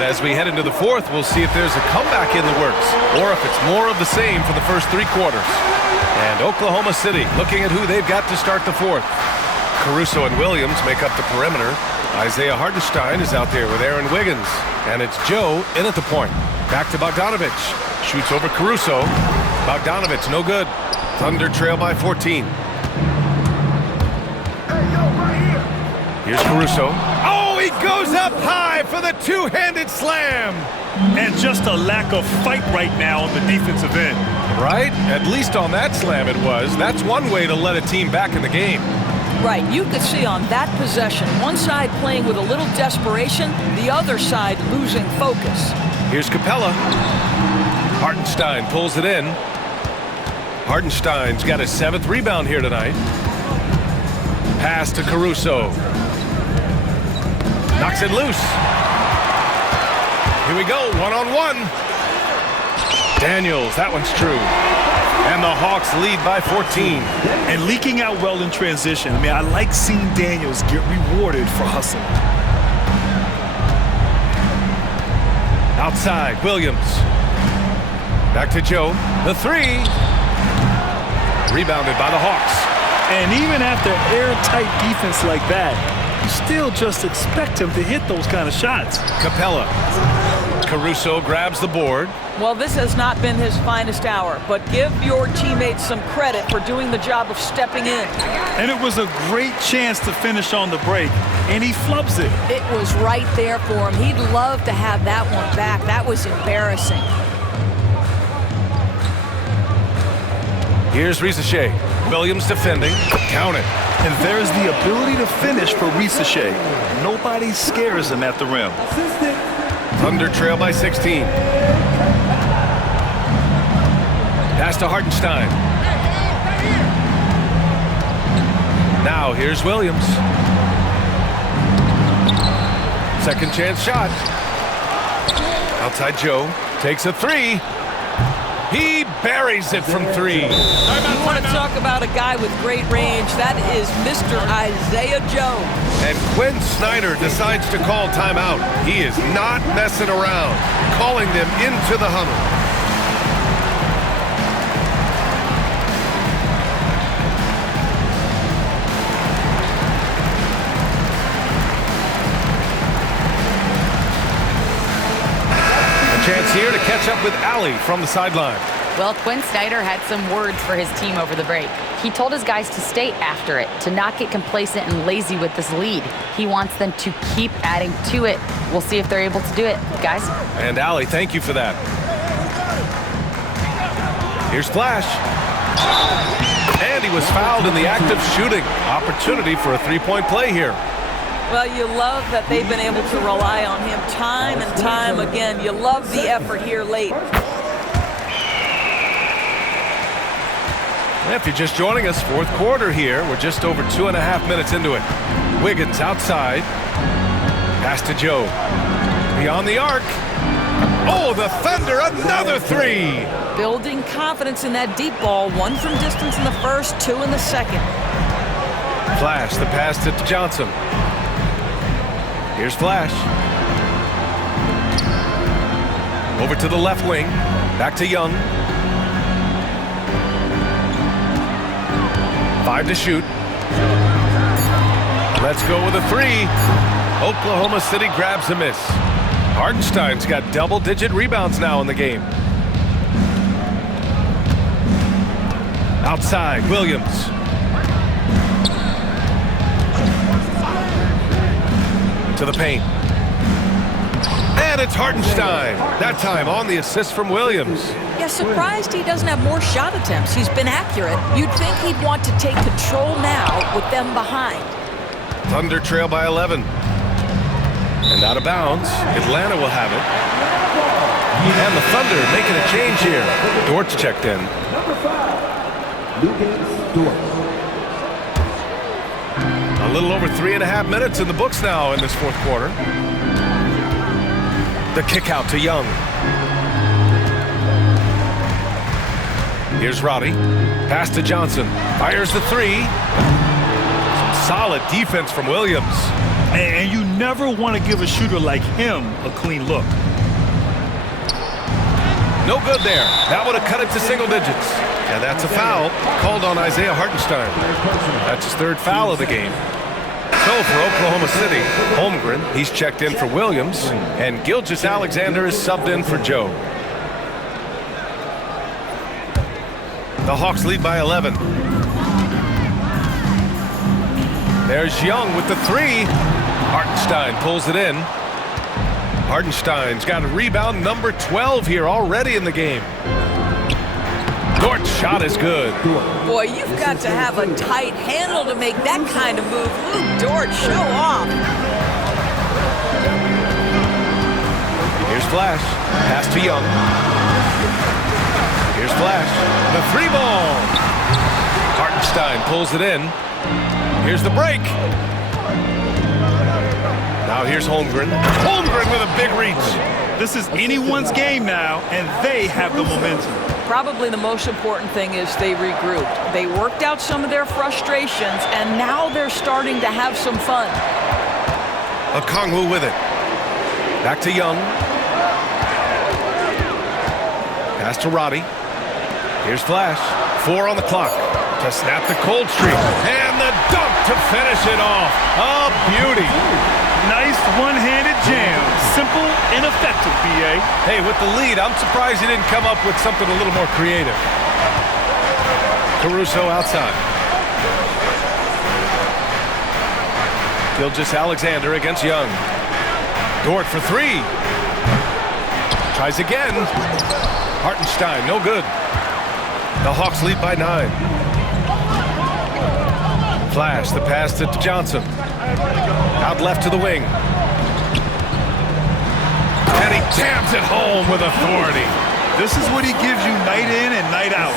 And as we head into the fourth, we'll see if there's a comeback in the works or if it's more of the same for the first three quarters. And Oklahoma City looking at who they've got to start the fourth. Caruso and Williams make up the perimeter. Isaiah Hartenstein is out there with Aaron Wiggins. And it's Joe in at the point. Back to Bogdanovic. Shoots over Caruso. Bogdanovic, no good. Thunder trail by 14. Here's Caruso. Oh, he goes up high for the two-handed slam. And just a lack of fight right now on the defensive end. Right? At least on that slam it was. That's one way to let a team back in the game. Right. You could see on that possession, one side playing with a little desperation, the other side losing focus. Here's Capella. Hartenstein pulls it in. Hartenstein's got his 7th rebound here tonight. Pass to Caruso. Knocks it loose. Here we go, one-on-one. Daniels, that one's true. And the Hawks lead by 14. And leaking out well in transition. I mean, I like seeing Daniels get rewarded for hustling. Outside, Williams. Back to Joe. The three. Rebounded by the Hawks. And even after airtight defense like that, you still just expect him to hit those kind of shots. Capella. Caruso grabs the board. Well, this has not been his finest hour, but give your teammates some credit for doing the job of stepping in. And it was a great chance to finish on the break, and he flubs it. It was right there for him. He'd love to have that one back. That was embarrassing. Here's Risache. Williams defending. Count it. And there's the ability to finish for Risache. Nobody scares him at the rim. Thunder trail by 16. Pass to Hartenstein. Now here's Williams. Second chance shot. Outside Joe. Takes a three. He buries it from three. You want to talk about a guy with great range? That is Mr. Isaiah Joe. And Quinn Snyder decides to call timeout. He is not messing around, calling them into the huddle. Chance here to catch up with Allie from the sideline. Well, Quinn Snyder had some words for his team over the break. He told his guys to stay after it, to not get complacent and lazy with this lead. He wants them to keep adding to it. We'll see if they're able to do it, guys. And Allie, thank you for that. Here's Flash. And he was fouled in the act of shooting. Opportunity for a three-point play here. Well, you love that they've been able to rely on him time and time again. You love the effort here late. If you're just joining us, fourth quarter here. We're just over 2.5 minutes into it. Wiggins outside. Pass to Joe. Beyond the arc. Oh, the Thunder, another three. Building confidence in that deep ball. One from distance in the first, two in the second. Flash, the pass to Johnson. Here's Flash. Over to the left wing. Back to Young. 5 to shoot. Let's go with a three. Oklahoma City grabs a miss. Hartenstein's got double-digit rebounds now in the game. Outside, Williams. To the paint. And it's Hartenstein. That time on the assist from Williams. Yeah, surprised he doesn't have more shot attempts. He's been accurate. You'd think he'd want to take control now with them behind. Thunder trail by 11. And out of bounds. Atlanta will have it. And the Thunder making a change here. Dort's checked in. A little over 3.5 minutes in the books now in this fourth quarter. The kick out to Young. Here's Roddy. Pass to Johnson. Fires the three. Some solid defense from Williams. And you never want to give a shooter like him a clean look. No good there. That would have cut it to single digits. And that's a foul called on Isaiah Hartenstein. That's his third foul of the game. So for Oklahoma City, Holmgren, he's checked in for Williams, and Gilgeous-Alexander is subbed in for Joe. The Hawks lead by 11. There's Young with the three. Hartenstein pulls it in. Hartenstein's got a rebound number 12 here already in the game. Dort's shot is good. Boy, you've got to have a tight handle to make that kind of move. Luke Dort, show off. Here's Flash. Pass to Young. Here's Flash. The three ball. Hartenstein pulls it in. Here's the break. Now here's Holmgren. Holmgren with a big reach. This is anyone's game now, and they have the momentum. Probably the most important thing is they regrouped. They worked out some of their frustrations, and now they're starting to have some fun. Okongwu with it. Back to Young. Pass to Roddy. Here's Flash. 4 on the clock to snap the cold streak. And the dunk to finish it off. A beauty. Nice one-handed jam. Simple and effective, B.A. Hey, with the lead, I'm surprised he didn't come up with something a little more creative. Caruso outside. Gilgeous-Alexander against Young. Dort for three. Tries again. Hartenstein, no good. The Hawks lead by 9. Flash, the pass to Johnson. Out left to the wing. And he jams it home with authority. This is what he gives you night in and night out.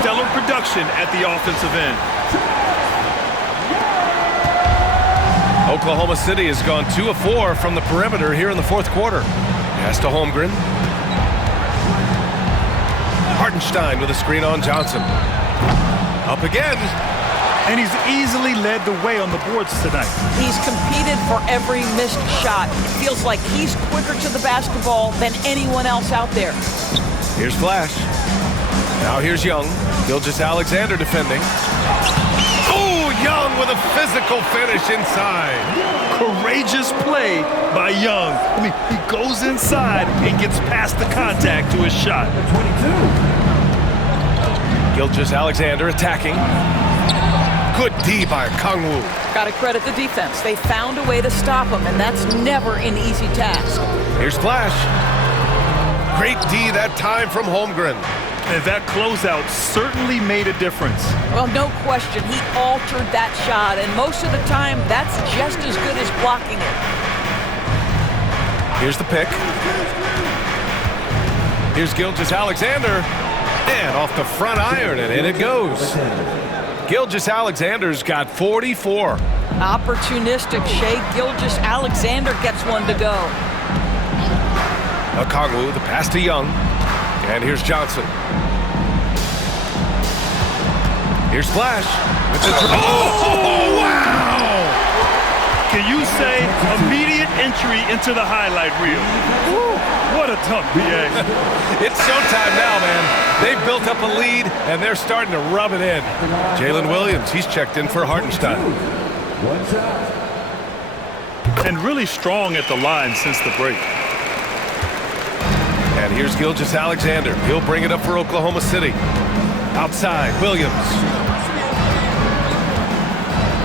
Stellar production at the offensive end. Oklahoma City has gone 2 of 4 from the perimeter here in the fourth quarter. Pass to Holmgren. Hartenstein with a screen on Johnson. Up again. And he's easily led the way on the boards tonight. He's competed for every missed shot. It feels like he's quicker to the basketball than anyone else out there. Here's Flash. Now here's Young. Gilgeous-Alexander defending. Oh, Young with a physical finish inside. Courageous play by Young. I mean, he goes inside and gets past the contact to his shot. 22. Gilgeous-Alexander attacking. Good D by Okongwu. Got to credit the defense. They found a way to stop him, and that's never an easy task. Here's Flash. Great D that time from Holmgren. And that closeout certainly made a difference. Well, no question. He altered that shot, and most of the time, that's just as good as blocking it. Here's the pick. Here's Gilgeous-Alexander. And off the front iron, and in it goes. Gilgeous-Alexander's got 44. Opportunistic Shea. Gilgeous-Alexander gets one to go. Okongwu, the pass to Young. And here's Johnson. Here's Flash. Oh, wow! Can you say immediate entry into the highlight reel? Woo, what a dunk, B.A. It's showtime now, man. They've built up a lead, and they're starting to rub it in. Jalen Williams, he's checked in for Hartenstein. And really strong at the line since the break. And here's Gilgeous-Alexander. He'll bring it up for Oklahoma City. Outside, Williams.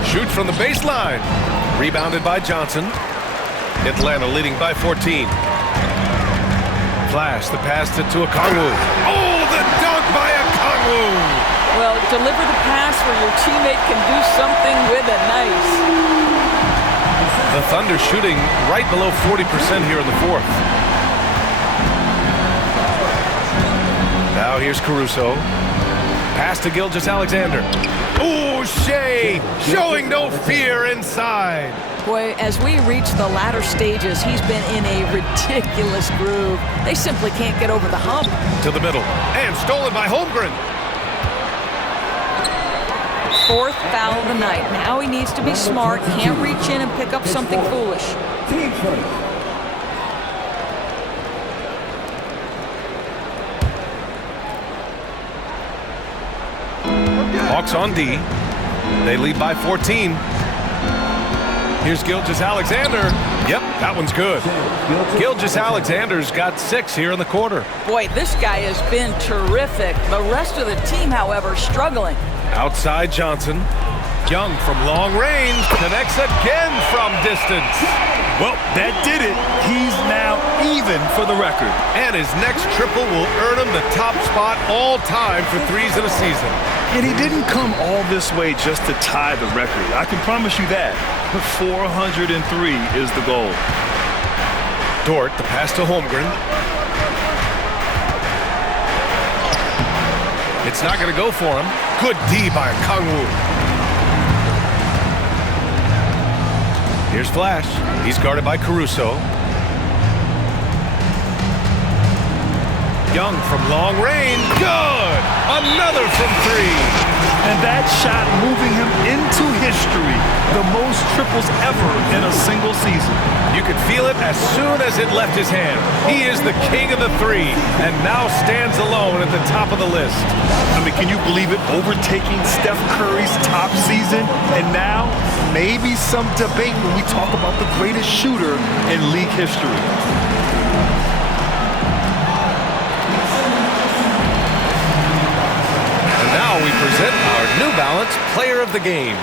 Shoots from the baseline. Rebounded by Johnson. Atlanta leading by 14. Flash, the pass to Okongwu. Oh, the dunk by Okongwu! Well, deliver the pass where your teammate can do something with it. Nice. The Thunder shooting right below 40% here in the fourth. Now here's Caruso. Pass to Gilgeous-Alexander. Ooh, Shea showing no fear inside. Boy, as we reach the latter stages, he's been in a ridiculous groove. They simply can't get over the hump. To the middle, and stolen by Holmgren. 4th foul of the night. Now he needs to be smart. Can't reach in and pick up something foolish. Hawks on D. They lead by 14. Here's Gilgeous-Alexander. Yep, that one's good. Gilgeous-Alexander's got 6 here in the quarter. Boy, this guy has been terrific. The rest of the team, however, struggling. Outside Johnson. Young from long range connects again from distance. Well, that did it. He's now even for the record. And his next triple will earn him the top spot all time for threes in a season. And he didn't come all this way just to tie the record. I can promise you that. 403 is the goal. Dort, the pass to Holmgren. It's not going to go for him. Good D by Kangwoo. Here's Flash. He's guarded by Caruso. Young from long range. Good! Another from 3. And that shot moving him into history. The most triples ever in a single season. You could feel it as soon as it left his hand. He is the king of the 3 and now stands alone at the top of the list. I mean, can you believe it? Overtaking Steph Curry's top season. And now, maybe some debate when we talk about the greatest shooter in league history. Now we present our New Balance Player of the Game.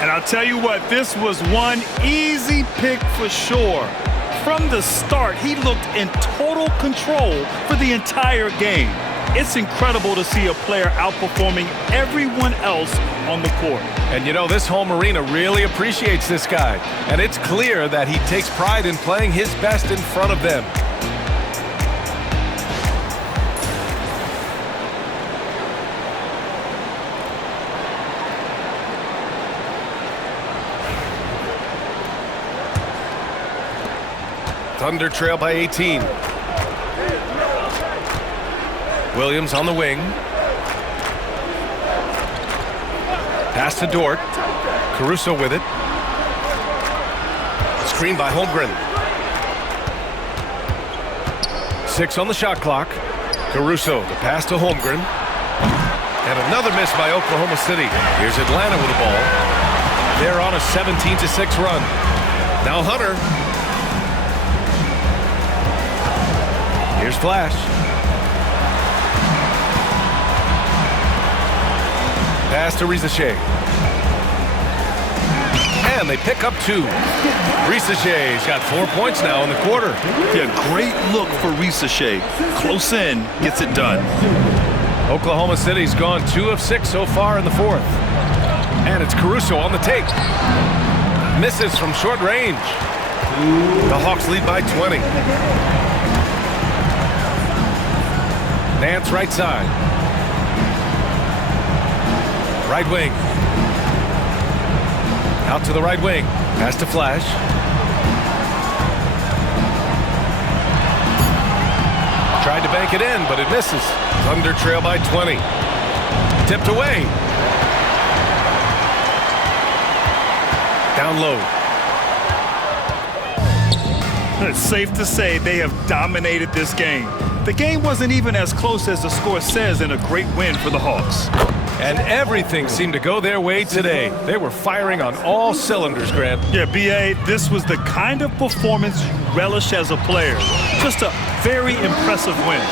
And I'll tell you what, this was one easy pick for sure. From the start, he looked in total control for the entire game. It's incredible to see a player outperforming everyone else on the court. And you know, this home arena really appreciates this guy. And it's clear that he takes pride in playing his best in front of them. Thunder trail by 18. Williams on the wing. Pass to Dort. Caruso with it. Screen by Holmgren. 6 on the shot clock. Caruso, the pass to Holmgren. And another miss by Oklahoma City. Here's Atlanta with the ball. They're on a 17-6 run. Now Hunter. Here's Flash. Pass to Risache. And they pick up 2. Risache's got 4 points now in the quarter. Yeah, great look for Risache. Close in, gets it done. Oklahoma City's gone 2 of 6 so far in the 4th. And it's Caruso on the take. Misses from short range. The Hawks lead by 20. Nance right side. Right wing. Out to the right wing. Pass to Flash. Tried to bank it in, but it misses. Thunder trail by 20. Tipped away. Down low. It's safe to say they have dominated this game. The game wasn't even as close as the score says in a great win for the Hawks. And everything seemed to go their way today. They were firing on all cylinders, Grant. Yeah, B.A., this was the kind of performance you relish as a player. Just a very impressive win.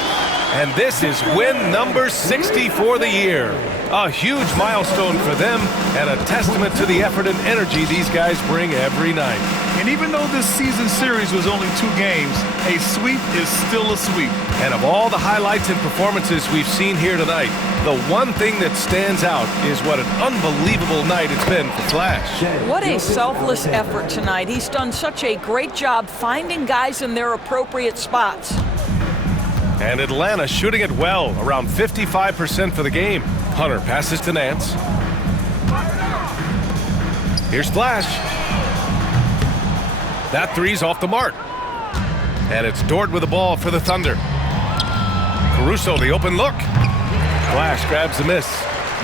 And this is win number 60 for the year. A huge milestone for them and a testament to the effort and energy these guys bring every night. And even though this season series was only 2 games, a sweep is still a sweep. And of all the highlights and performances we've seen here tonight, the one thing that stands out is what an unbelievable night it's been for Flash. What a selfless effort tonight. He's done such a great job finding guys in their appropriate spots. And Atlanta shooting it well, around 55% for the game. Hunter passes to Nance. Here's Flash. That three's off the mark. And it's Dort with the ball for the Thunder. Caruso, the open look. Flash grabs the miss.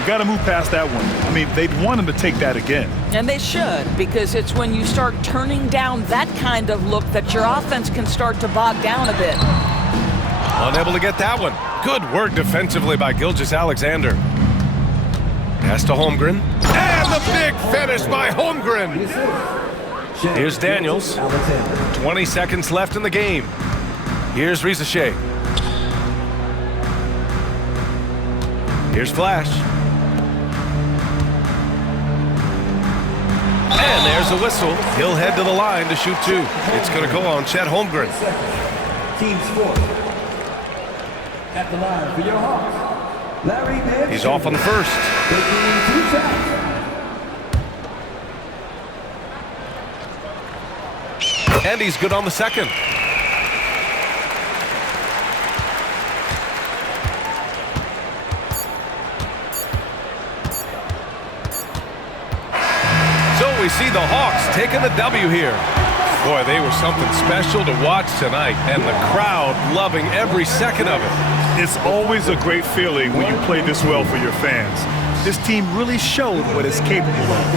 You got to move past that one. I mean, they'd want him to take that again. And they should, because it's when you start turning down that kind of look that your offense can start to bog down a bit. Unable to get that one. Good work defensively by Gilgeous-Alexander. Pass to Holmgren. And the big finish by Holmgren. Here's Daniels. 20 seconds left in the game. Here's Rizachet. Here's Flash. And there's a whistle. He'll head to the line to shoot two. It's going to go on Chet Holmgren. Team sport. At the line for your Hawks, Larry Nance. He's off on the first. Taking 2 shots. And he's good on the second. So we see the Hawks taking the W here. Boy, they were something special to watch tonight, and the crowd loving every second of it. It's always a great feeling when you play this well for your fans. This team really showed what it's capable of.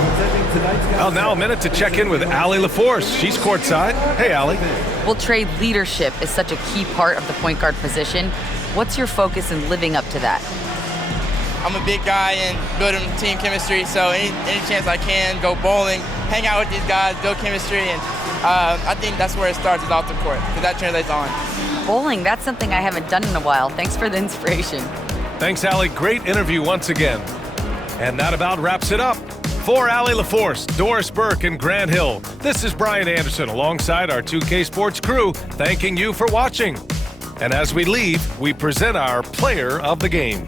Well, now a minute to check in with Allie LaForce. She's courtside. Hey, Allie. Well, Trey, leadership is such a key part of the point guard position. What's your focus in living up to that? I'm a big guy and building team chemistry, so any chance I can, go bowling, hang out with these guys, build chemistry, and I think that's where it starts, is off the court, because that translates on. Bowling, that's something I haven't done in a while. Thanks for the inspiration. Thanks, Allie. Great interview once again. And that about wraps it up. For Allie LaForce, Doris Burke, and Grant Hill, this is Brian Anderson alongside our 2K Sports crew, thanking you for watching. And as we leave, we present our player of the game.